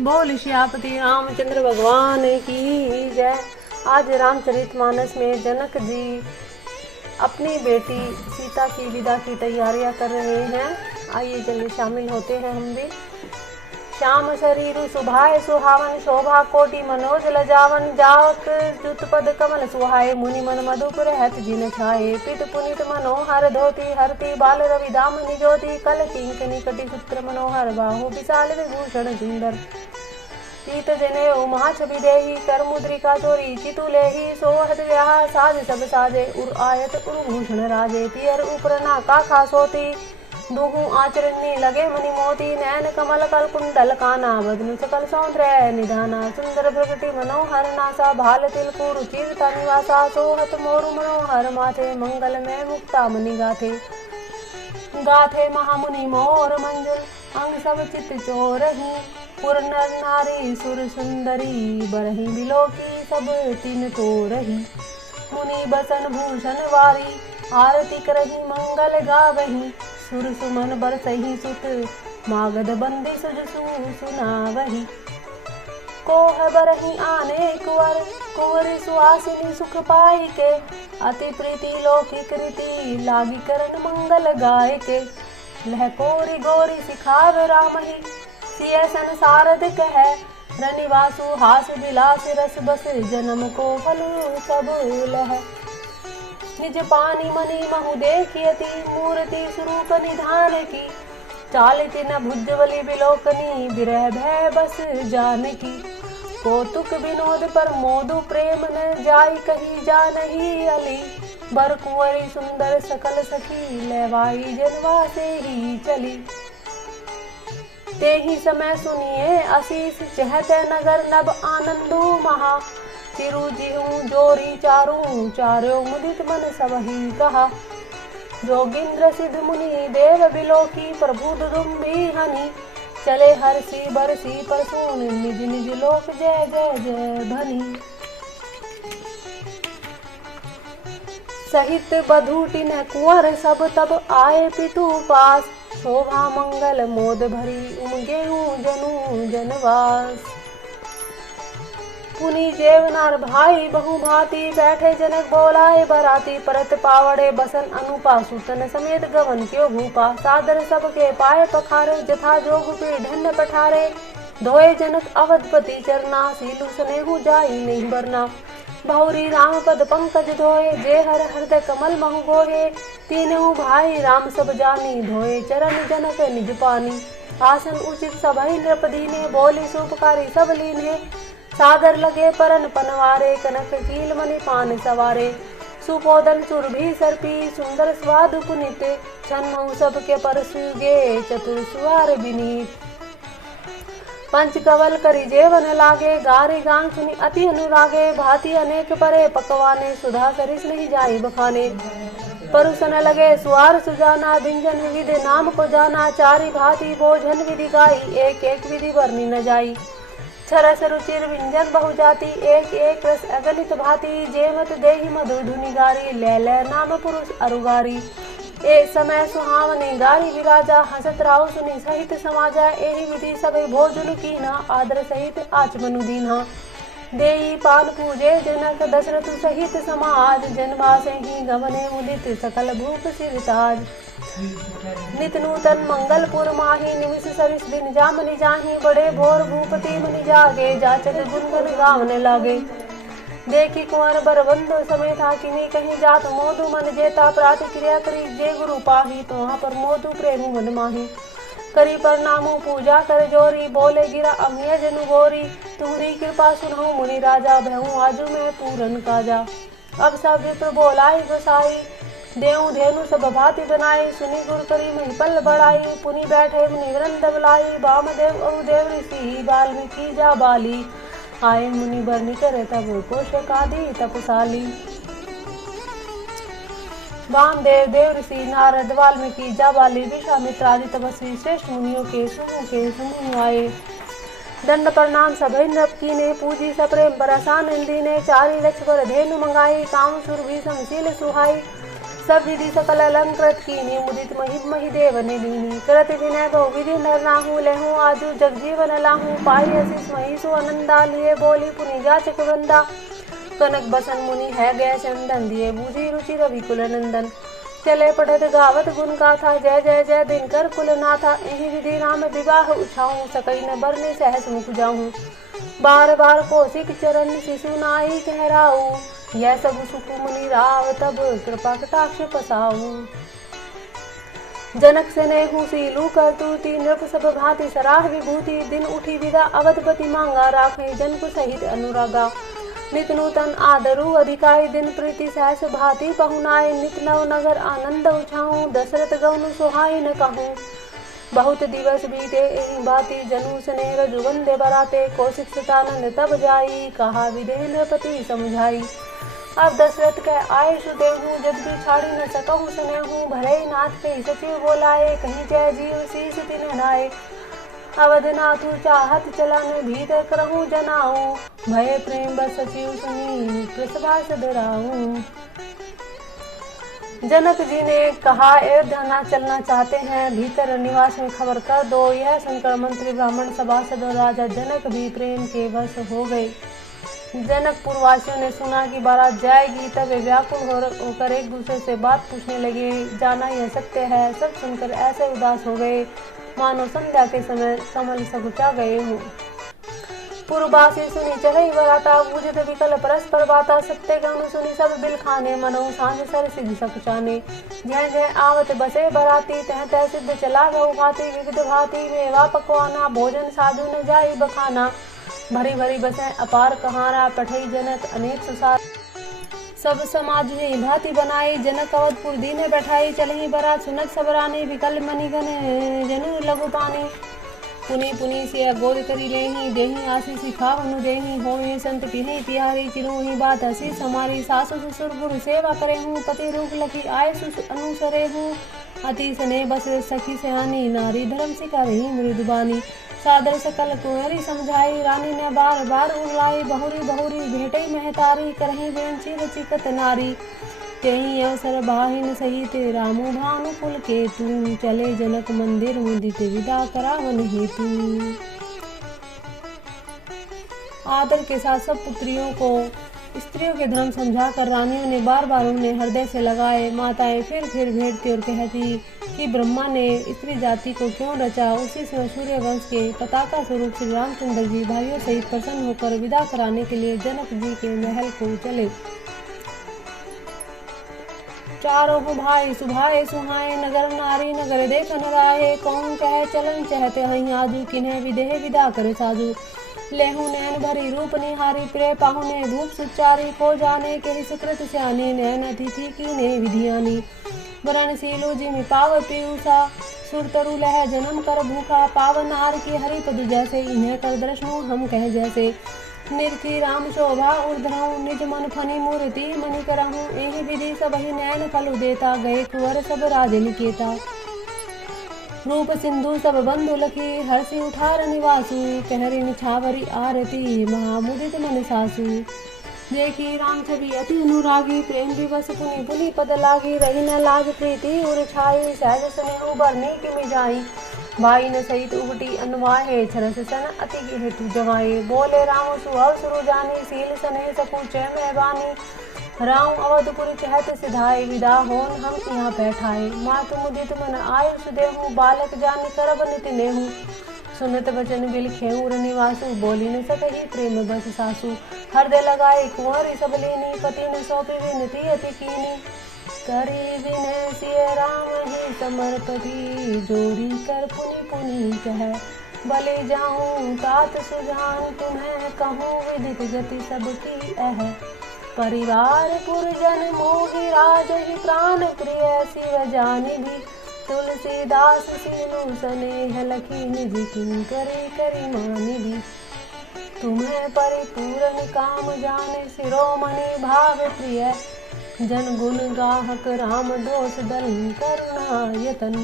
बोल श्यापति रामचंद्र भगवान की जय। आज रामचरितमानस में जनक जी अपनी बेटी सीता की विदा की तैयारियां कर रहे हैं। आइए चलिए शामिल होते हैं हम भी। श्याम शरीरु सुभाए सुहावन, शोभा कोटि मनोज लजावन, जावक जुतपद कमल सुहाए, मुनि मन मधुपुर हत जिन छाए, पित पुनित मनोहर धोती, हरती बाल रवि दामनि ज्योति, कल किंकनी कटि सूत्र मनोहर, बाहु विशाल विभूषण सुंदर, पीत जने उमा छवि देही, कर मुद्रिका चोरी चितु लेही, सोहत व्याह साज सब साजे, उर आयत उर्भूषण राजे, पियर उपरना का खासोती, दुहु आचरणी लगे मणि मोती, नैन कमल कल कुंडल काना, बदनु सकल सौंदर्य निधाना, सुंदर प्रगति मनोहर नासा, भाल तिलकुर चिरता निवासा, सोहत मोरु मनोहर माथे, मंगल में मुक्ता मणि गाथे, गाथे महामुनि मोर मंजुल, अंग सब चित चोरही, पुर नर नारी सुर सुंदरी, बरही बिलोकी सब तीन तोरही, मुनि बसन भूषण वारी, आरती करही मंगल गावही, सुर सुमन बरसही सुत, मागध बंदी सुजसु सुनावही, कोह बरही आने कुंवर, कुंवरी सुहासिनी सुख पाई के, अति प्रीति लौकिक रीति, लागी करन मंगल गाय के, लह कोरी गोरी सिखाव रामही, सिय संसारद कह, रनिवासु हास विलास रस बस, जन्म को फलु सब लह, निज पानी मणि महु देखियति, मूर्ति स्वरूप निधान की, चालिति न भुजबली बिलोकनी, विरह भय बस जानकी, कौतुक विनोद पर मोदु प्रेम न जाई कही जानही अली, बर कुंवरी सुंदर सकल सखी, लेवाई जनवा से ही चली, ते ही समय सुनिए आशीष, चहते नगर नभ आनंदु महा, चिरु जिहु जोरी चारू, चार्यो मुदित मन सबही कहा, जोगिंद्र सिद्ध मुनि देव बिलोकी, प्रभु दुदुम्बी हनि, चले हरसी बरसी परसून, निज निज लोक जय जय जय धनी, सहित बधूटि न कुंवर सब तब आए पितु पास, शोभा मंगल मोद भरी, उमगे जनु जनवास, पुनि जेवनार भाई बहु भांति, बैठे जनक बोलाए बराती, परत पावड़े बसन अनुपा, सुतन समेत गवन क्यों भूपा, सादर सबके पाए पखारे, जथा जोग पे ढंड पठारे, धोए जनक अवधपति चरना, सीलु स्नेहु जाई नहीं बरना, बहुरी राम पद पंकज धोए, जे हर हृदय कमल महु गोहे, तीनों भाई राम सब जानी, धोए चरण जनक निज पानी, आसन उचित सभई नृपदीने, बोली सुपकारी सब लीने, सादर लगे परन पनवारे, कनक कील मणि पान सवारे, सुपोदन सुरभि सर्पी, सुंदर स्वाद पुनित, छन्मु सबके परसुगे, चतुर सुवार विनीत, पंच कवल करी जेवन लागे, गारी गान सुनी अति अनुरागे, भांति अनेक परे पकवाने, सुधा सरिस नहीं जाई बखाने, परुसन लगे सुआर सुजाना, व्यंजन विविध नाम को जाना, चारि भांति भोजन विधि गाई, एक एक विधि वर्णि न जाई, छरस रुचिर व्यंजन बहु जाति, एक एक रस अगणित भांति, जेमत देहि मधुर धुनि गारी, ले ले नाम पुरुष अरुगारी, एक समय सुहावने गारी विराजा, हसत राव सुनी सहित समाजा, एहि विधि सभे भोजन कीना, आदर सहित आचमनु दीन्हा, देई पान पूजे जनक दशरथ सहित समाज, जन्मा से ही गवने मुदित सकल भूप सिरताज, नित नूतन मंगलपुर माही, निमिष सरिस दिन जामनि जाही, बड़े भोर भूपति मुनि जागे, जाचक गुनगुन गावने लागे, देखी कुंवर बरबंधु समेत हाकिनी, कहीं जात मोदु मन जेता, प्रतिक्रिया करी जे गुरु पाही, तो वहाँ पर मोदु प्रेम मन माही, करी प्रणामु पूजा कर जोरी, बोले गिरा अमिय जनु गोरी, तुम्हारी कृपा सुनहु मुनि राजा, भयहु आजू में पूरन काजा, अब सब विप्र बोलाई गोसाई, देव धेनु सब भांति बनाई, सुनी गुर करी महिपल बढ़ाई, पुनि बैठे मुनि वृंद बुलाई, वामदेव अरुदेव ऋषि, वाल्मीकि जा बाली, आए मुनि बरनी करे तब कोशकादि तपसाली, वामदेव देव ऋषि नारद वाल्मीकि जाबाली, विश्वामित्र आदि तपस्वी श्रेष्ठ मुनियों के समूह आए, दंड प्रणाम सभै नृप कीने, पूजी सप्रेम बरसा नंदी ने, चारि लक्ष पर धेनु मंगाई, काम सुरभि समशील सुहाई, सब विधि सकल अलंकृत कीनी, मुदित मही देव ने लीनी। करत विनय बहु विधि नर नाहू, लेहू आजू जगजीवन लाहू। पाई असीस महिषु अनंदा, लिए बोली पुनि जाचक वृंदा। कनक बसन मुनि है गए चंदन, दिए बूझी रुचि रवि कुल नंदन। चले पढ़त गावत गुण गाथा, जय जय जय दिनकर कुल नाथा। एहि विधि राम विवाह उछाऊं, सकई न बरने सहस मुख जाऊं। बार बार कौशिक चरण शिशु नाई कहराऊ, यह सब सुख मुनि राव तब कृपा कटाक्ष पसाऊ। जनक से नेहू सीलू करतूति, नृप सब भांति सराह विभूति। दिन उठी विदा अवधपति मांगा, राखे जनक सहित अनुरागा। नित नूतन आदरु अधिकाई, दिन प्रीति सहस भांति पहुनाई। नित नव नगर आनंद उछाऊं, दशरथ गौन सुहाई न कहूँ। बहुत दिवस बीते एहि भांति, जनु स्नेह रघुवंदे बराते। कौशिक सुतानंद तब जाई, कहा विदेह नृपति समझाई। अब दशरथ कह आए सुदेहूँ, जब भी छाड़ी न सकहूँ स्नेहूँ। भले नाथ के सचिव बोलाए, कहीं जय जीव शीस तिन्ह नाए। अवधनाथु चाहत चलन, भीतर करहूँ जनाऊँ। भय प्रेम बस सचिव सुनी, कृसभा सदराऊँ। जनक जी ने कहा अयोध्या न चलना चाहते हैं, भीतर निवास में खबर कर दो। यह सुनकर मंत्री ब्राह्मण सभासद और राजा जनक भी प्रेम के वश हो गए। जनकपुर वासियों ने सुना कि बारात जाएगी, तब वे व्याकुल होकर एक दूसरे से बात पूछने लगे। जाना यह सत्य है। सब सुनकर ऐसे उदास हो गए मानो संध्या के समय कमल सकुचा गए हों। पूर्ववासी सुनी चढ़ई बराता, बूझत विकल परस्पर बाता। सत्य गौन सुनी सब बिल खाने, मनऊ सांझ सर सिद्ध सकुचाने। जय जय आवत बसे बराती, तह तह सिद्ध चला गऊ भांति। विविध भांति मेवा पकवाना, भोजन साधु न जाई बखाना। भरी भरी बसें अपार कहारा, पठई जनक अनेक सुसार। सब समाज ही भांति बनाई, जनक अवधपुर दीने बैठाई। चलही बरात सुनत सबरानी, विकल मणिगण जनु लघु पानी। पुनि पुनि से गोद करी लेही, देही आशीष खावनु देही। होई संत पिही पिहारी, चिरुही बात आशीष हमारी। सासु ससुर गुरु सेवा करे हूँ, पति रूप लखी आय अनुसरे हूँ। अति स्नेह बस सखी सयानी, नारी धर्म सिखारही मृदुबानी। सादर सकल कुंवरी समझाई, रानी ने बार बार उड़लाई। बहुरी बहुरी भेटई महतारी, करही बेंची रचिकत नारी। तेहि अवसर बाहिन सहित, रामु भानु कुल केतु। चले जनक मंदिर मुदित, विदा करावन हेतु। आदर के साथ सब पुत्रियों को स्त्रियों के धर्म समझाकर रानियों ने बार बार उन्हें हृदय से लगाए। माताएं फिर भेंटती और कहती कि ब्रह्मा ने स्त्री जाति को क्यों रचा। उसी समय सूर्य वंश के पताका स्वरूप श्री रामचंद्र जी भाइयों सहित प्रसन्न होकर विदा कराने के लिए जनक जी के महल को चले। चारों भाई सुभाए सुहाए, नगर नारी नगर देखन राहे। कौन कहे चलन चहते हई आजू, किन्हें विदेह विदा करे साजू। लेहू नैन भरी रूप निहारी, प्रिय पाहुने धूप सुचारी। को जाने के सुकृत स्यानी, नैन अतिथि की ने विधियानी। वरण सीलू जिमि पाव पीयूषा, सुरतरु लह जन्म कर भूखा। पावन आर की हरिपद जैसे, इन्हें कर दर्शनु हम कह जैसे। निरखी राम शोभा ऊर्ध्व, निज मन फनी मूर्ति मणि करहूँ। एहि विधि सब ही नैन फलु देता, गए कुंवर सब राज निकेता। रूप सिंधु सब बंधु लखी, हर्षि उठार निवासु। कहरी निछावरी आरती, महामुदित मन सासु। देखी राम छवि अति अनुरागी, प्रेम विवश पुनि पुनि पद लागी। रही न लाज प्रीति उर छाई, सहज स्नेह उबरने की मिजाई। भाई न सहित उगटी अनुवाहे, छरस सन अति हेतु जवाए। बोले राम सुअव सुरु जानी, सील स्नेह सकुचे में बानी। राम अवधपुर चहत सिधाए, विदा होन हम यहाँ बैठाए। मातु मुदित मन आयुष देहूँ, बालक जानी करब नित नेहूँ। सुनत वचन बिल खेऊर निवासु, बोली न सकही प्रेम बस सासु। हृदय लगाए कुंवरी सब लीनी, पति न सौंपी विनती अति कीनी। करी विनय सिय राम ही समर्पति, जोरी कर पुनि पुनि कह। भले जाऊं तात सुजान, तुम्हें कहूँ विदित गति सबकी अह। परिवार पुरजन मोहि राज ही, प्राण प्रिय शिव जानि भी। तुलसीदास सीलु स्नेह लखी, निज किंकरी करी मानि भी। तुम्हें परिपूर्ण काम जाने, शिरोमणि भाव प्रिय। जन गुण गाहक राम दोष दल, करुणा यतन।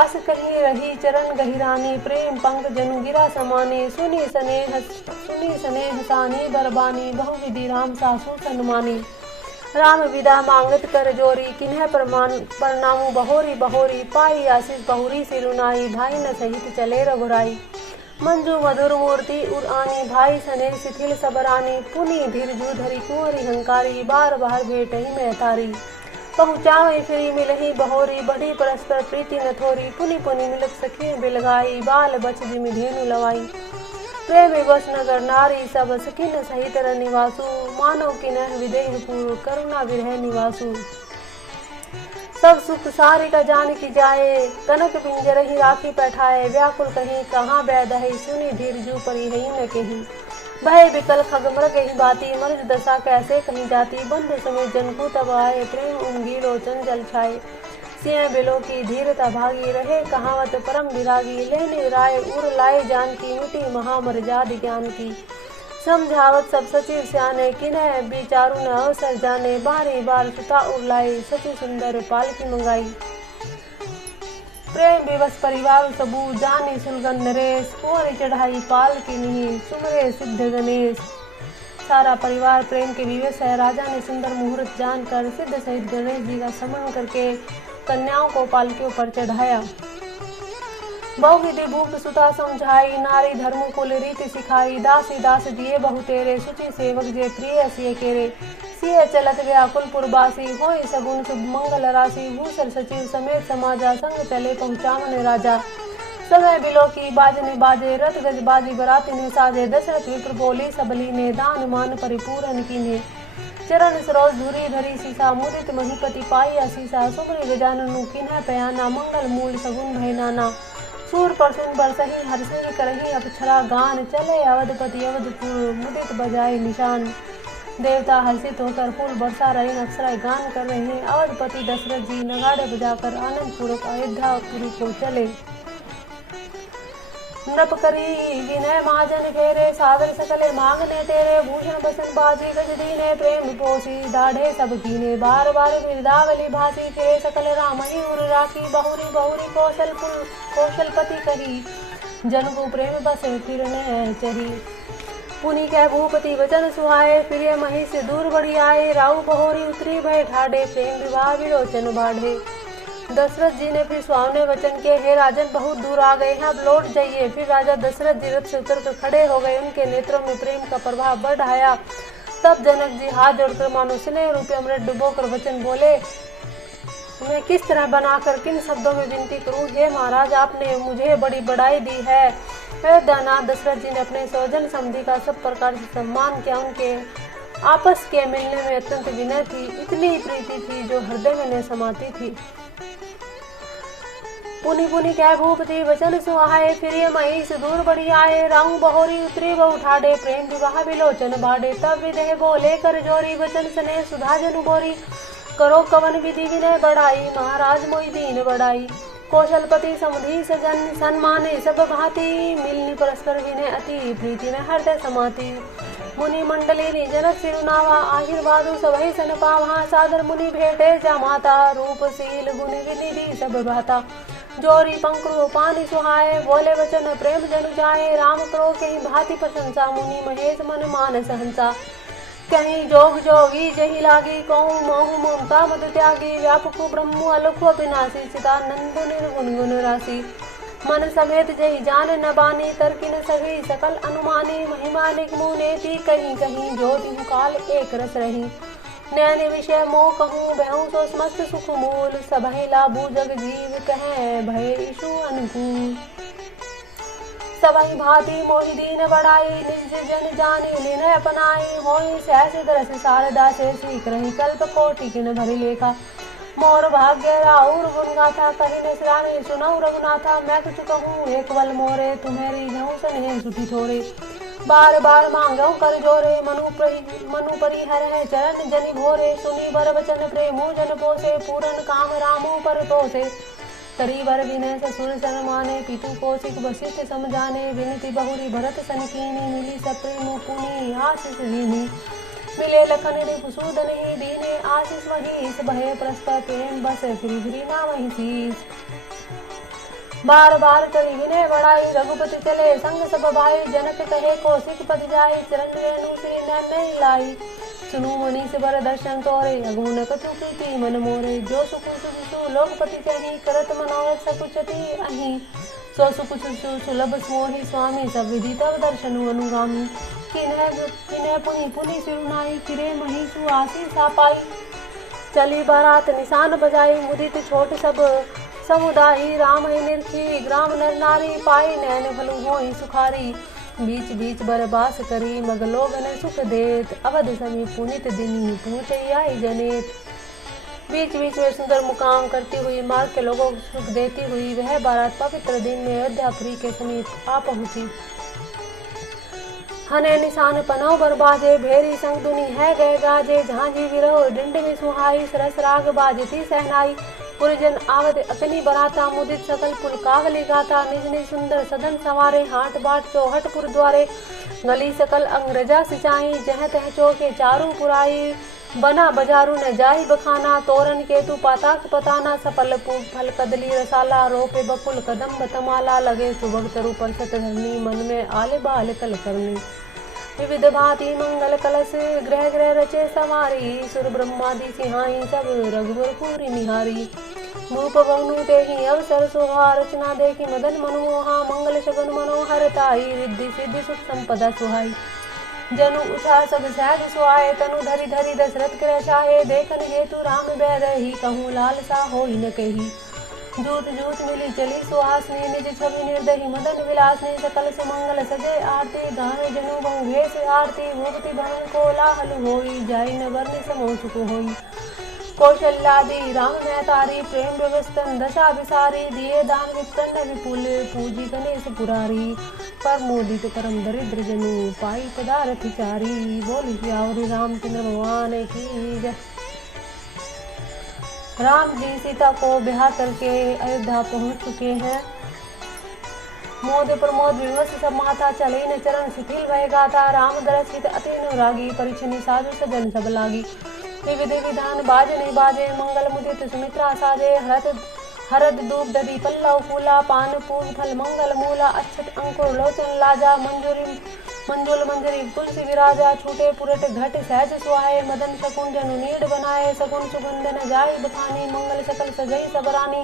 अस कहीं रही चरण गहिरानी, प्रेम पंख जनु गिरा समाने, सुनी स्नेह सानी बरबानी, बहुविधि राम सासु सन्मानी। राम विदा मांगत कर जोरी, किन्ह प्रणामु बहोरी बहोरी, पाई आशीष बहुरी सिरुनाई, भाई न सहित चले रघुराई। मंजू मधुर मूर्ति उरानी, भाई सने शिथिल सबरानी, पुनि धीरजू धरी कुंवरी हंकारी, बार बार भेटहि मैं तारी। पहुँचावे फिरी मिलही बहोरी, बढ़ी परस्पर प्रीति न थोरी, पुनि पुनि मिलत सखी बिलगाई, बाल बच जिमि धेनु लवाई। प्रेम विवश नगर नारी सब, सखिन सहित रनिवासु, मानो किन्ह विदेह पूर्व, करुणा विरह निवासु। सब सुख सारी का जान की जाए, कनक पिंजर ही राखी बैठाए, व्याकुल कहीं कहाँ बैद है, सुनी धीरजू परी है न कहीं। भय विकल खग मृग ही बाती, मर्ज दशा कैसे कहीं जाती, बंधु समेत जनकू तब आए, प्रेम उंगी लोचन जल छाए। सिंह बिलो की धीरता भागी, रहे कहावत परम विरागी, लेने राय उर लाए जान की, मिटी महामर्याद ज्ञान की। समझावत सब सचिव स्याने, किन्ह विचारु न अवसर जाने, बारी बार सुता उरलाई, सचि सुंदर पालकी मंगाई। प्रेम विवश परिवार सबू, जानी सुलगन नरेश, कुंवरी चढ़ाई पालकी नहीं, सुमरे सिद्ध गणेश। सारा परिवार प्रेम के विवश है। राजा ने सुंदर मुहूर्त जानकर सिद्ध सहित गणेश जी का समन करके कन्याओं को पालकियों पर चढ़ाया। बहुविधि भूप सुता समझाई, नारी धर्म कुल रीति सिखाई, दासी दास दिए बहु तेरे, सुचि सेवक जे प्रिय सिय केरे। सिय चलत व्याकुल पुरबासी, होय सगुन शुभ मंगल राशि, भूषण सचिव समेत समाजा, संग चले पहुँचावन राजा। समय बिलो की बाजने बाजे, रथ गज बाजी बराती ने साजे, दशरथ विप्र बोली सबली ने, दान मान परिपूरन कीने। चरण सरोज धुरी धरी सीसा, मुदित महीपति पाई आशीसा, सुग्री गजाननु किन्ह पयाना, मंगल मूल सगुन भय नाना। सूर परसुन बरसही हर्षहि करही अप्सरा गान, चले अवधपति अवधपुर, मुदित बजाए निशान। देवता हर्षित होकर फूल बरसा रहे, अप्सराएं गान कर रहे हैं। अवधपति दशरथ जी नगाड़े बजाकर आनंद पूर्वक अयोध्यापुरी को चले। नृप करी विनय महाजन फेरे, सादर सकले मांगने तेरे, भूषण बसन बाजी गज दीने, प्रेम पोसी दाढ़े सब कीने। बार बार बिरदावली भासी, फिरे सकल राम ही उर राखी, बहुरी बहुरी कौशलपति कही, जनकु प्रेम बस फिरने चही। पुनि कह भूपति वचन सुहाए, फिर मही से दूर बढ़ी आए, राहु बहोरी उतरी भय ठाडे, प्रेम विवाह विलोचन बाढ़े। दशरथ जी ने फिर सुहावने वचन किए, हे राजन बहुत दूर आ गए हैं, अब लौट जाइए। फिर राजा दशरथ जी रथ से उतरकर खड़े हो गए, उनके नेत्रों में प्रेम का प्रभाव बढ़ आया। तब जनक जी हाथ जोड़कर मानो स्नेह रूपी अमृत डुबोकर वचन बोले, मैं किस तरह बनाकर किन शब्दों में विनती करूं। हे महाराज, आपने मुझे बड़ी बड़ाई दी है। अयोध्यानाथ दशरथ जी ने अपने स्वजन समधि का सब प्रकार से सम्मान किया। उनके आपस के मिलने में अत्यंत विनय थी, इतनी प्रीति थी जो हृदय में न समाती थी। पुनि पुनि कह भूपति वचन सुहाए, फिर ये मही से दूर बढ़ी आए, राहु बहोरी उतरी बहु ठाडे, प्रेम विवाह विलोचन बाढ़े। तब विदेह बोले कर जोरी, वचन स्नेह सुधा जनु बोरी, करो कवन विधि विनय बढ़ाई, महाराज मोहि दीन बढ़ाई। कौशलपति समधि सजन सन्माने सब भांति, मिलनी परस्पर विनय अति, प्रीति में हृदय समाती। मुनि मंडली जनक सिरुनावा, आशीर्वादु सभै सन पावा, सादर मुनि भेटे जामाता, रूपशील गुण विनिधि सब भाता। जोरी पंक्रो पानी सुहाए, बोले वचन प्रेम जनु जाए, राम करो कहीं भांति प्रशंसा, मुनि महेश मन मानस हंसा। कहीं जोग जोगी जही लागी, कहूँ मोहु ममता मद त्यागी, व्यापक ब्रह्म अलख अविनाशी, चिदानंद निर्गुण गुण राशि। मन समेत जही जान न बानी, तर्किन सभी सकल अनुमानी, महिमा निगमु नेति कहीं कहीं, ज्योति काल एक रस रही। नैन विषय मोह कहूँ, बहूँ सो समस्त सुख मूल, सबहि लाभु जग जीव कहें, भय ईशु अनुकूल। सबहि भांति मोहि दीन बढ़ाई, निज जन जानी लीन अपनाई, होई सहस दरस शारदा से सीख रही, कल्प कोटि किन भरि लेखा। मोर भाग्य राउर गुण गाथा, कही न श्रावे सुनऊ रघुनाथा, मैं कुछ कहूँ एक बल मोरे, तुम्हेरी जहूँ स्नेह सुठी थोरे। बार बार मांगऊ कर जोरे, मनु परिहर है चरण जनि भोरे, सुनी बर वचन प्रेमु जन पोसे, पूरन काम रामो पर तोसे। करी वर विनय ससुर सन माने, पितु कौशिक वशिष्ठ समझाने, विनती बहुरी भरत सन कीनी, मिली सप्रेम पुनि आशीष दीनी। मिले लखन रिपुसूदन ही दीने, आशीष वही इस भय परस्पर प्रेम, बस फिरी फिरी ना वही शीस। बार बार करी विनय बढ़ाई, रघुपति चले संग सब भाई। जनक कहे कौशिक पद जाई, चरण रेणु श्री नैन लाई। सुनु मुनि से बर दर्शन तोरे, अगुन कछु प्रीति मन मोरे। जो सुखु सुखु लोकपति चही, करत मनोरथ सकुचति अहि। सो सुख सुलभ मोहि स्वामी, सब विधि तब दर्शनु अनुगामी। किन्ह पुनि पुनि सिरुनाई, फिरे मही सुआसी पाई। चली बारात निशान बजाई, मुदित छोट सब समुदाही। राम ही निरखी ग्राम नर नारी, पाई नैन भलु होई सुखारी। बीच बीच बरबास करी, मग लोगन सुख देत। अवध समी पुनित दिनी, पहुँचई आई जनेत। बीच बीच में सुंदर मुकाम करती हुई, मार्ग के लोगों को सुख देती हुई, वह बारात पवित्र दिन में अयोध्यापुरी के समीप आ पहुंची। हने निशान पनौ बरबाजे, भेरी संग दुनी है गए गाजे। झांझी विरहो डिंड में सुहाई, सरस राग बाजती सहनाई। पुरजन आवत अकनी बराता, मुदित सकल पुल कावली गाता। निज निज सुंदर सदन सवारे, हाट बाट चौहट पुर द्वारे। गली सकल अंग्रजा सिंचाई, जह तह चौके चारू पुराई। बना बजारू न जाई बखाना, तोरण केतु पाताक पताना। सफल फल कदली रसाला, रोपे बकुल कदम तमाला। लगे सुभग तरु परसत धरनी, मन में आले बाल कल करनी। विविध भांति मंगल कलश, ग्रह ग्रह रचे सवारी। सुर ब्रह्मादि सिहाई, सब रघुवर पूरी निहारी। रूप बहुनु तेहि अवसर सोहा, रचना देखी मदन मनोहा। मंगल शगुन मनोहर ताई, रिद्धि सिद्धि सुख संपदा सुहाई। जनु उछा सब सहज सुहाए, तनु धरि धरि दशरथ गृह चाहे। देखन हेतु राम बैरही, कहूँ लालसा होई न कही। जूत जूत मिली चली सुहासनी, निज छवि निर्दयी मदन विलासनी। सकल सुमंगल सजे आरती, गावे जनु बहु भेष आरती। भूपति भवन कोलाहल होई, जाई न वर्णि समो सुख होई। कौशल्यादि राम महतारी, प्रेम व्यवस्थन दशा विसारी। दिए दान विप्रन्न विपुल, पूजी गणेश पुरारी। पर मोदित परम दरिद्र जनु, पाई पदारथ चारी। बोली सियावरी रामचंद्र भगवान की जय। राम जी सीता को ब्याह करके अयोध्या पहुंच चुके हैं। मोद प्रमोद विवश सब माता, चले न चरण शिथिल भय गाथा। राम दरसित अति अनुरागी, परिछनि साधु सजन सब लागी। विविध विधान बाजने बाजे, मंगल मुदित सुमित्रा साजे। हरद दूप दधि पल्लव फूला, पान पूर्ण फल मंगल मूला। अक्षत अंकुर लोचन लाजा, मंजुल मंजरी तुलसी विराजा। छूटे पुरट घट सहज सुहाए, मदन शकुन जनु नीड़ बनाए। सगुन सुगंध न जाई बखानी, मंगल सकल सजई सब रानी।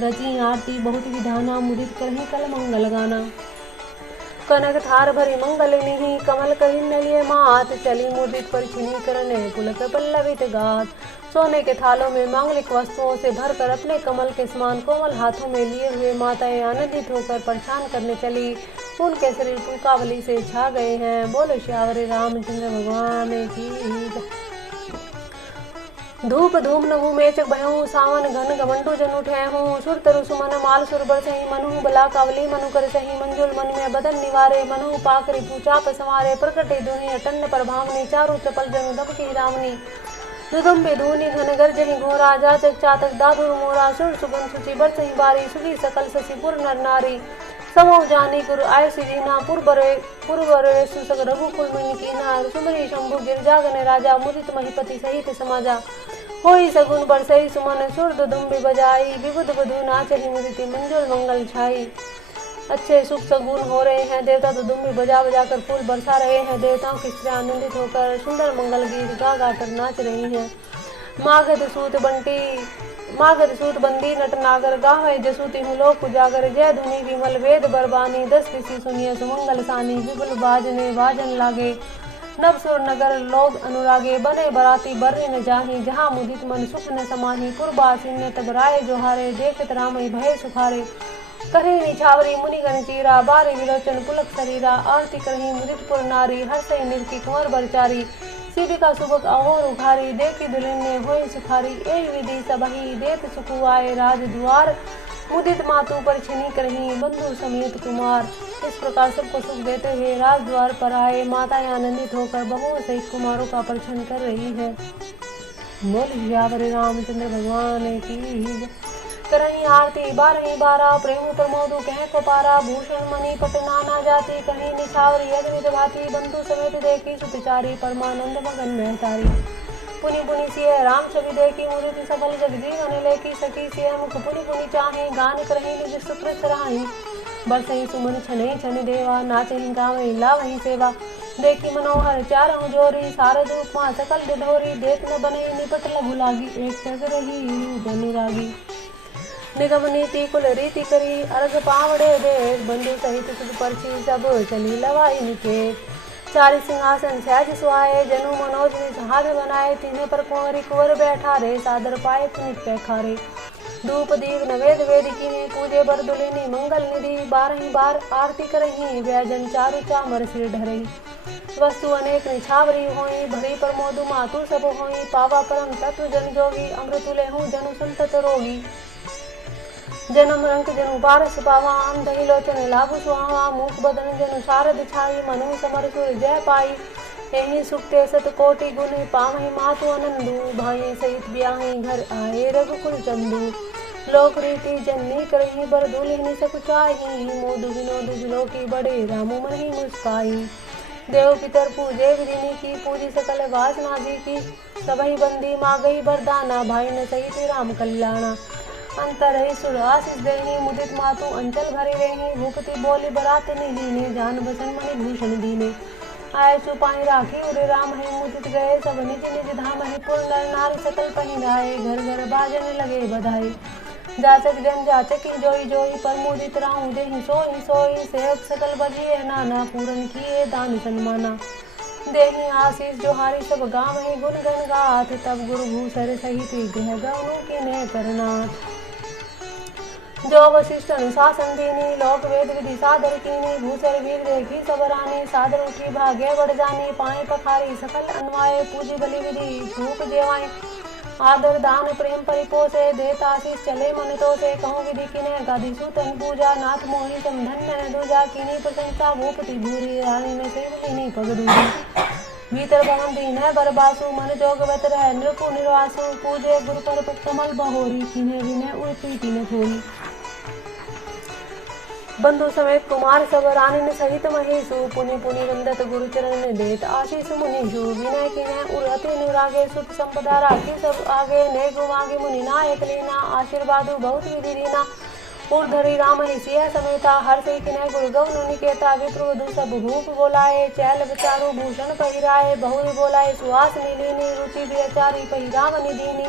रची आरती बहुत विधाना, मुदित करहि कल मंगल गाना। कनक थार भरी मंगल निहि, कमल कहि नलिये मात। चली मुदित परिछिनि करने, पुलक पल्लवित गात। सोने के थालों में मांगलिक वस्तुओं से भरकर अपने कमल के समान कोमल हाथों में लिए हुए माताएं आनंदित होकर प्रस्थान करने चली। उनके शरीर पुलकावली से छा गए हैं। बोलो श्यावरी रामचंद्र भगवान की। धूप धूम नहु मेचक भयहु, सावन घन घमंडू जनु ठहूँ। सुर तरु सुमन माल सुर बरसहि, मनु बला कावली मनु कर सही। मंजुल मन में बदन निवारे, मनु पाकरि पूचाप संवारे। प्रकटे धुनि अटन्न प्रभावनी, चारु चपल जनु दबकी रामनी। दुदुम्बे धूनि घन गर्जहि घोरा, जाचक चातक दादुर मोरा। सुर सुगन सुचि बरसहि बारी, सुगी सकल शशि पुर नर नारी। समो जानी गुरु आयुषि दीना, पुरवरे सुसग रघुकुल मुनि कीना। सुमरी शंभु गिरजागन राजा, मुदित महीपति सहित समाजा। होई सगुन बरसई सुमन, सुर दुदुम्बे बजाई। विबुध बधु नाचहि मुदिति, मंजुल मंगल छाई। अच्छे सुख सगुन हो रहे हैं, देवता दुदुम्बी बजा बजा कर फूल बरसा रहे हैं। देवताओं की स्त्रियां आनंदित होकर सुंदर मंगल गीत गा गा कर नाच रही हैं। मागध सूत बंदी नट नागर, गावे जसुति हूँ लोक उजागर। जय धुनि विमल वेद बरबानी, 10 ऋषि सुनिए सुमंगल सानी। विपुल बाजने बाजन लागे, नवसुर नगर लोग अनुरागे। बने बराती बर्रे न जाही, जहाँ मुदित मन सुख न समाही। पुरबासी न तब राय जोहारे, देखत राम भय सुखारे। करही निछावरी मुनिगण चीरा, बारी विलोचन पुलक शरीरा। आरती करही मुदित पुर नारी, हर्षई निरखी कुंवर बरचारी। शिविका सुबक अहोर उघारी, देखी दुल्हन होई सुखारी। एहि विधि सबहि देत सुखुआए, राज दुआर मुदित मातु परिछनि करही। बंधु समेत कुमार, इस प्रकार सबको सुख देते हुए राज द्वार पर आए। माताएं आनंदित होकर बहुओं सहित कुमारों का परिछन कर रही है। बोल सियावरी रामचंद्र भगवान की। करही आरती बारही बारा, प्रेम प्रमोदु कह को पारा। भूषण मणि पट नाना जाति, कहीं निछावरी अग्नित भांति। बंधु समेत देखी सुतिचारी, परमानंद मगन महतारी। पुनि पुनि सिय राम छवि देखी, मुदित सकल जग जीवन लेकी, सखी सिय मुख पुनि पुनि चाहे, गान करहि निज सुकृत सराहि। बरसहि सुमन छनहि छन देवा, नाचहि गावहि लावहि सेवा। देखी मनोहर चारहु जोरी, शारद उपमा सकल डिढोरी। देख न बनहि निपट लघु लागी, एक टक रही रूप अनुरागी। निगम नीति कुल रीति करी, अर्घ पावड़े देख, बंधु सहित सुख परछी, सब चली लवाई निकेत। चारि सिंहासन सहज सुहाए, जनु मनोज निज हाथ बनाए। तीन पर कुंवरी कुंवर बैठा रे, सादर पाए पुनित पैखारे। धूप दीप नवेद वेद कीने, पूजे बर दुलिनी मंगल निधि। बारही बार आरती करही, व्यजन चारु चामर सिर ढरही। वस्तु अनेक निछावरी होई, भरी प्रमोदु मातु सब होई। पावा परम तत्व जन जोगी, अमृत लेहूं जनु संतत रोगी। जन्म रंक जनु पारस पावा, अंधहि लोचन लाभु सुहावा। मूक बदन जनु शारद छाई, मनु समर सुर जय पाई। एहि सुखते सत कोटि गुण, पावहि मातु आनंदु। भाई सहित ब्याहि घर आए, रघुकुल चंदु। लोक रीति जननी करही, बर दुलिनी सकुचाही। मोदु विनोदु बिलोकी बड़े, रामु मनहि मुस्काई। देव पितर पूजे विधिनी की, पूजी सकल वासना जी की। सबहि बंदी मागई बरदाना, भाई न सहित राम कल्याणा। अंतर ही सुर आशीष देही, मुदित मातु अंचल भरे रही। भूपति बोली बरात नीलीने, जान बसन मणि भूषण दीने। आय सुपाई राखी उरे राम है, मुदित गए सब निज निज धाम है। पुर नर नारी सकल पहिराए, घर घर बाजने लगे बधाई। जाचक जन जाचकी जोई जोई, पर मुदित राहु देहि सोई सोई। सेवक सकल बजिए नाना, पूरन किए दान सन्माना। देहि आशीष जोहारी सब गाम है, गुण गण गाथ। तब गुरु भूसर सहित गृह गौनु कीन्हे करनाथ। जो वशिष्ठ अनुशासन दीनी, लोक वेद विधि सादर कीनी। भूसर वीर देखी सब रानी, सादर उठी भाग्य बढ़ जानी। पाए पखारी सकल अनवाए, पूजी बलि विधि धूप जेवाए। आदर दान प्रेम परिपोषे, देता आशीष चले मन तो से। कहूँ विधि किन्हे गादी सुतन पूजा, नाथ मोहि समधन दूजा। कीनी प्रशंसा भूपति भूरी, रानी में से लीनी पग दूरी। भीतर भवन दीन है बरबासु, मन जोग वत रह नृपु निर्वासु। पूजे गुरु पर कमल बहोरी, किन्हे विनय उर प्रीति न थोरी। बंधु समेत कुमार सब, रानी ने सहित महेशु। पुनि पुनि वंदत गुरु चरण देत, आशीष मुनिषु। विनय किन्हे उर अति अनुरागे, सुत संपदा राखी सब आगे। नेक मांगे मुनि नायक लीना, आशीर्वादु बहुत विधि दीना। उर्धरि राम ही सिय समेता, हर से किन्हे गुरु गौनु निकेता। विप्रवधु सब भूप बोलाए, चैल विचारु भूषण पहिराए। बहुरी बोलाए सुहास नीलिनी, रुचि विचारी पहिराव निधीनी।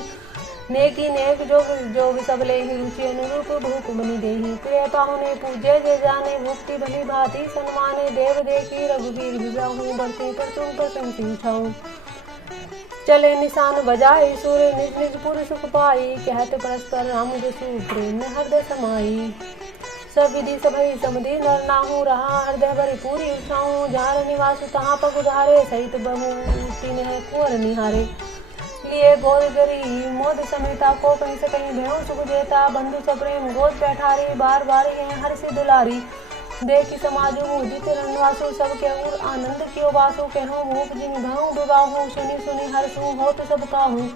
नेकी नेक जोग जोग सब लेहि, रुचि अनुरूप भूप मनि देहि। प्रिय पाहुने पूजे जे जाने, भुक्ति भली भांति सन्माने। देव देखी रघुवीर बिजाहु, बरसी पर तुम प्रशंसी छाऊं। चले निशान बजाई सुर, निज निज पुर सुख पाई। कहत परस्पर राम जसु, प्रेम हृदय समाई। सब विधि सभई समधि नर नाहु, रहा हृदय भरी पूरी उछाऊं। जहाँ निवासु तहाँ पग उधारे, सहित बहु तिन्ह कुंवर निहारे। लिए गोद गरी मोद समेता, को कहीं से कहीं भेऊ सुख जेता। बंधु सब प्रेम गोद बैठारी, बार बारी है हर से दुलारी। देखी समाजु मुदित रनवासु, सब के उर आनंद कियो वासु। कहूँ भूप जिन भऊ विवाहु, सुनि सुनि हर्षु होत सब काहू।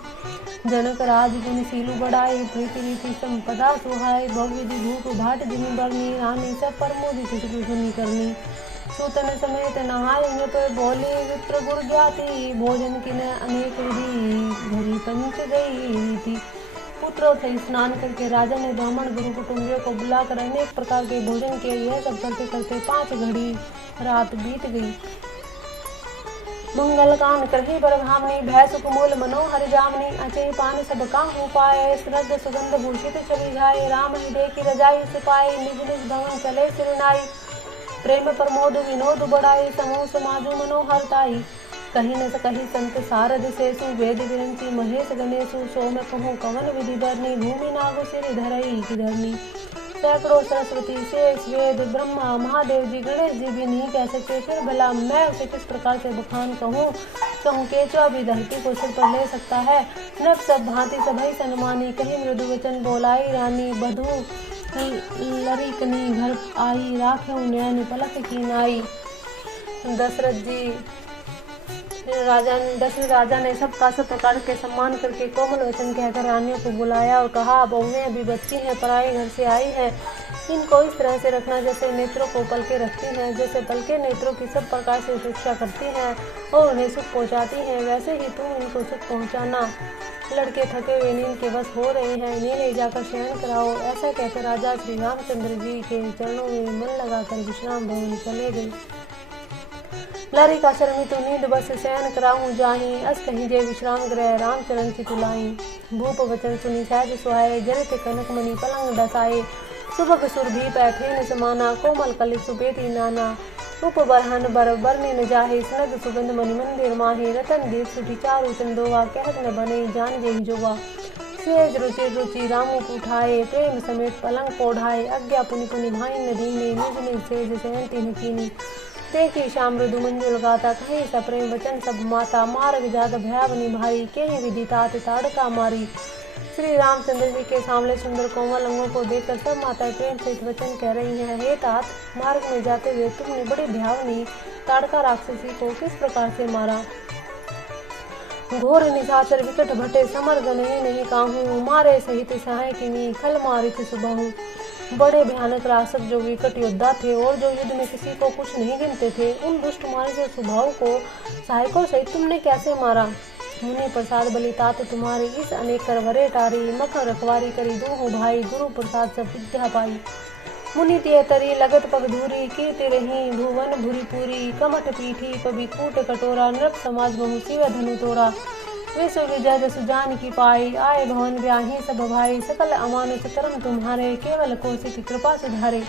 जनक राज गुण सीलु बढ़ाई, प्रीति रीति संपदा सुहाई। बहुविधि भूप भाट जिन बरनी, रानी सब पर मुदित सुनि करनी। सूतन समेत नहाय नृप, बोली विप्र गुर ज्ञाति। भोजन किन्हे अनेक विधि, घरी पंच गई रीति। पुत्रों से स्नान करके राजा ने ब्राह्मण गुरु कुटुंबियों को बुलाकर अनेक प्रकार के भोजन किए। यह सब करते करते 5 घड़ी रात बीत गई। मंगल कान करही बरभावनी, भय सुख मूल मनोहर जामनी। अचई पान सब काहू पाए, स्रग्ध सुगंध भूषित छवि जाए। राम ही देखी रजाई सुपाई, निज निज भवन चले सिरनाई। प्रेम प्रमोद विनोद बढ़ाई, समूह समाजु मनोहरताई। कहीं न कहीं संत सारद सेसु, वेद विरंची महेश गणेशु। सो मैं कहूँ कवन विधि बरनी, भूमि नागु सिर धरई की धरनी। सैकड़ों सरस्वती शेष वेद ब्रह्मा महादेव जी गणेश जी भी नहीं कह सकते, फिर भला मैं उसे किस प्रकार से बखान कहूँ। केचुआ भी धरती को सिर पर ले सकता है। नभ सब भांति सभई सन्मानी, कहीं मृदु वचन बोलाई रानी। बधू लरिकनी घर आई, राखे नैन पलक की नाई। दशरथ राजा ने सबका सब प्रकार के सम्मान करके कोमल वचन कहकर रानियों को बुलाया और कहा, बहुएं अभी बच्ची हैं, पराए घर से आई है। इनको इस तरह से रखना जैसे नेत्रों को पलकें रखती हैं, जैसे पलकें नेत्रों की सब प्रकार से सुरक्षा करती हैं और उन्हें सुख पहुंचाती हैं, वैसे ही तुम इनको सुख पहुंचाना। लड़के थके हुए नींद के बस हो रहे हैं, इन्हें ले जाकर शयन कराओ। ऐसा कहकर राजा श्री रामचंद्र जी के चरणों में मन लगाकर विश्राम भवन चले गए। लरी का शर्मी तो नींद बस शयन कराऊं जाही, अस कहीं जे विश्राम ग्रह रामचरण चितुलाई। भूप वचन सुनी सहज सुहाए, जरित कनक मणि पलंग डसाए। सुबह सुरभि पैठेन समाना, कोमल कलित सुबेती नाना। उप बरहन बर बरने न जाहे, स्नग्ध सुगंध मणि मंदिर माहे। रतन दीप सुठी चारु चंदोवा, कहत न बने जान जेहि जोवा। सेज रुचि रुचि रामू उठाए, प्रेम समेत पलंग पोढ़ाए। आज्ञा पुनि पुनि भाई न दीने, निज निज सेज सहनती न कीनी। देखी श्याम मृदु मंजुल गाता, कहीं सप्रेम वचन सब माता। मार्ग जात भयावनी भारी, कहीं विधि तात ताड़का मारी। श्री रामचंद्र जी के सामने सुंदर कोमल अंगों को देखकर सब माताएं प्रेम सहित वचन कह रही हैं। हे तात, मार्ग में जाते हुए तुमने बड़ी भयावनी ताड़का राक्षसी को किस प्रकार से मारा। घोर निशाचर विकट भटे, समर्ग नहीं काहू। मारे सहित सहाय किनी, खल मारित सुबहू। बड़े भयानक राक्षस जो विकट योद्धा थे और जो युद्ध में किसी को कुछ नहीं गिनते थे, उन दुष्ट मारे से स्वभाव को सहायकों सहित तुमने कैसे मारा। मुनि प्रसाद बलि तात तुम्हारी, इस अनेक करवरे टारी। मख रखवारी करी दूहु भाई, गुरु प्रसाद सब विद्या पाई। मुनि तिय तरी लगत पग धूरी, कीर्ति रही भुवन भूरी पूरी। कमठ पीठी पबी कूट कटोरा, नृप समाज बहु शिव धनु तोरा। विश्व विजय जसु जान की पाई, आए भवन ब्याही सब भाई। सकल अमानुष कर्म तुम्हारे, केवल कौशिक कृपा सुधारे।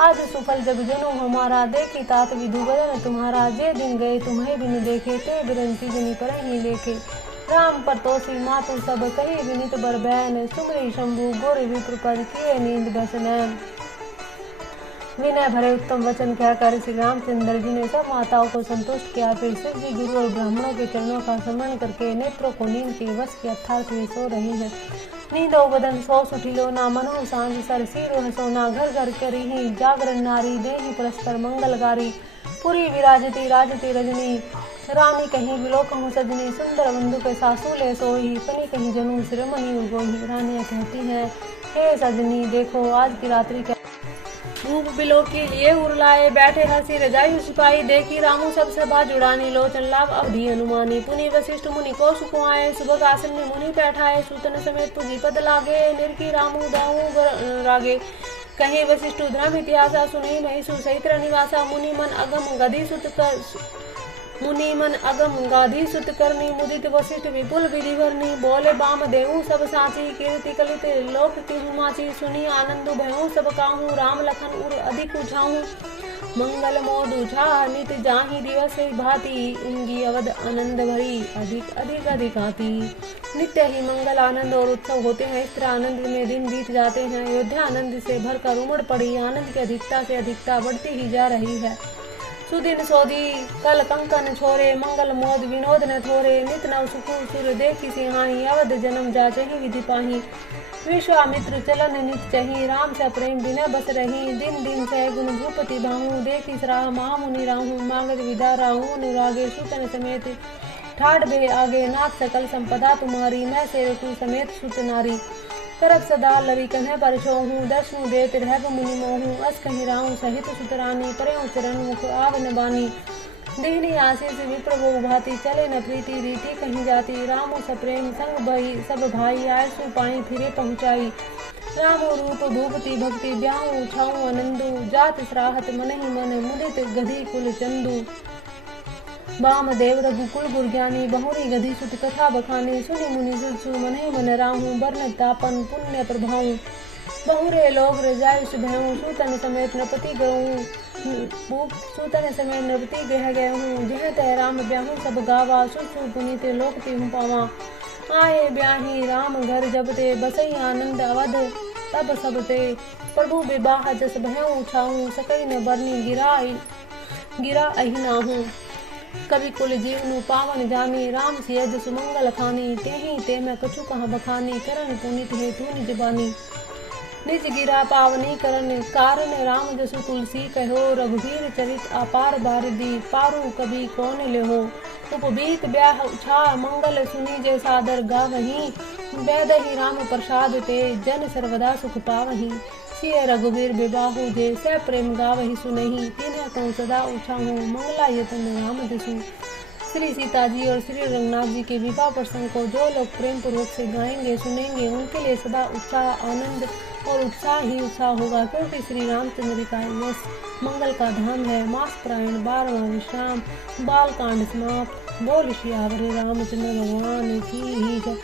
आज सुफल जग जनु हमारा, देखी तात विधु बदन तुम्हारा। जे दिन गए तुम्हें बिन देखे, ते बिरंती जनी पर ही लेके। राम पर तोसी मातु सब, कही विनित बर बैन। सुमरी शंभु गोर विप्र पद, किए नींद बस नैन। विनय भरे उत्तम वचन कहकर श्री रामचंद्र जी ने सब माताओं को संतुष्ट किया। फिर शिव जी गुरु और ब्राह्मणों के चरणों का स्मरण करके नेत्रों को नींद के वश के अर्थात वे सो रही है। नींदो बदन सो सुठिलो ना, मनो सांझ सर सिर सोना। घर घर करी ही जागरण नारी, देही परस्पर मंगलगारी। पुरी विराजती राजती रजनी, रानी कहीं विलोकहूँ सजनी। सुंदर बंधु के सासू ले सोही, पनी कहीं जनू सिरमणि उगोही। रानियां कहती हैं, हे सजनी देखो आज की रात्रि क्या। भूप बिलो के लिए उरलाए, बैठे हसी रजाई सिपाही। देखी रामू सब सभा जुड़ानी, लोचन लाभ अवधि अनुमानी। पुनि वशिष्ठ मुनि को सुकुआए, सुबह आसन में मुनि बैठाए। सूतन समेत पुजी पद लागे, निरखी रामू दाऊ रागे। कहे वशिष्ठ धर्म इतिहासा, सुनी महिषु सहित निवासा। मुनि मन अगम गाधी सुत करनी। मुदित वशिष्ठ विपुल विधि भरनी, बोले बाम देहु सब साची। कीर्ति कलित लोक की हुमाची, सुनी आनंद भयहु सब काहू। राम लखन उर अधिक उछाहू, मंगल मोद उछा नित जाहि। दिवस भांति उनकी अवध आनंद भरी, अधिक अधिक अधिकाती। नित्य ही मंगल आनंद और उत्सव होते हैं, इस तरह आनंद में दिन बीत जाते हैं। अयोध्या आनंद से भरकर उमड़ पड़ी, आनंद की अधिकता से अधिकता बढ़ती ही जा रही है। सुदिन सोधी कल कंकन छोरे, मंगल मोद विनोद न थोरे। नित नव सुखु सुर देखी सिहाही, अवध जन्म जाचहि विधि पाही। विश्वामित्र चलन नित चही, राम से प्रेम बिना बस रही। दिन दिन से गुण भूपति बाहू, देखी सराह महामुनि राहू। मांगत विदा राहू अनुरागे, सुतन समेत ठाठ बे आगे। नाथ सकल संपदा तुम्हारी, मैं से रखू समेत सुत नारी। करब सदा लरी कन्ह पर छोहूँ, दर्शनु देत रहब मुनि मोहूँ। अस कहीं राहू सहित सुतरानी, परे चरण मुख आव न बानी। देहनी आशीष विप्र वो भांति, चले न प्रीति रीति कहीं जाती। रामो सप्रेम संग भई सब भाई, आय सु पाई फिरे पहुँचाई। रामो रूप भूपति भक्ति, ब्याहू छाऊ आनंदु। जात सराहत मन ही मन, मुदित गधी कुल चंदू। बाम देव रघुकुल गुरज्ञानी, बहुरी गधी सुत कथा बखानी। सुनि मुनि सुसु मन ही मन राहू, बरन तापन पुण्य प्रभाऊ। बहुरे लोग रजायुष भयऊ, सूतन समेत नृपति गऊ। सूतन समेत नृपति गह गहूँ, जह तह राम ब्याहू सब गावा। सुसु पुनीत लोक तिहु पावा। आए ब्याही राम घर जब ते, बसई आनंद अवध तब सब ते। प्रभु विवाह जस भयऊ छाऊ, सकई न बरनी गिरा अहि नाहू। कवि कुल जीवनु पावन जानी, राम सिय सुमंगल खानी। तेहि ते मैं कछु कहाँ बखानी, करण पुनित हेतु निज बानी। निज गिरा पावनी करण कारण, राम जसु तुलसी कहो। रघुवीर चरित अपार बारिदी, पारु कवि कौन लेहो। उपबीत ब्याह छा मंगल, सुनी जे सादर गावही। वेद ही राम प्रसाद ते जन सर्वदा सुख पावही। सिय रघुवीर बिबाहु जे स प्रेम गावही सुनहि। तिन्ह कहूँ सदा उछाहूँ मंगला यतन राम दसु। श्री सीता जी और श्री रंगनाथ जी के विवाह प्रसंग को जो लोग प्रेम पूर्वक से गाएंगे सुनेंगे उनके लिए सदा उत्साह आनंद और उत्साह ही उत्साह होगा, क्योंकि श्री रामचंद्र का यश मंगल का धाम है। मास प्रायण 12वां विश्राम बाल कांड समाप्त। बोल सियावर रामचंद्र भगवान की जय।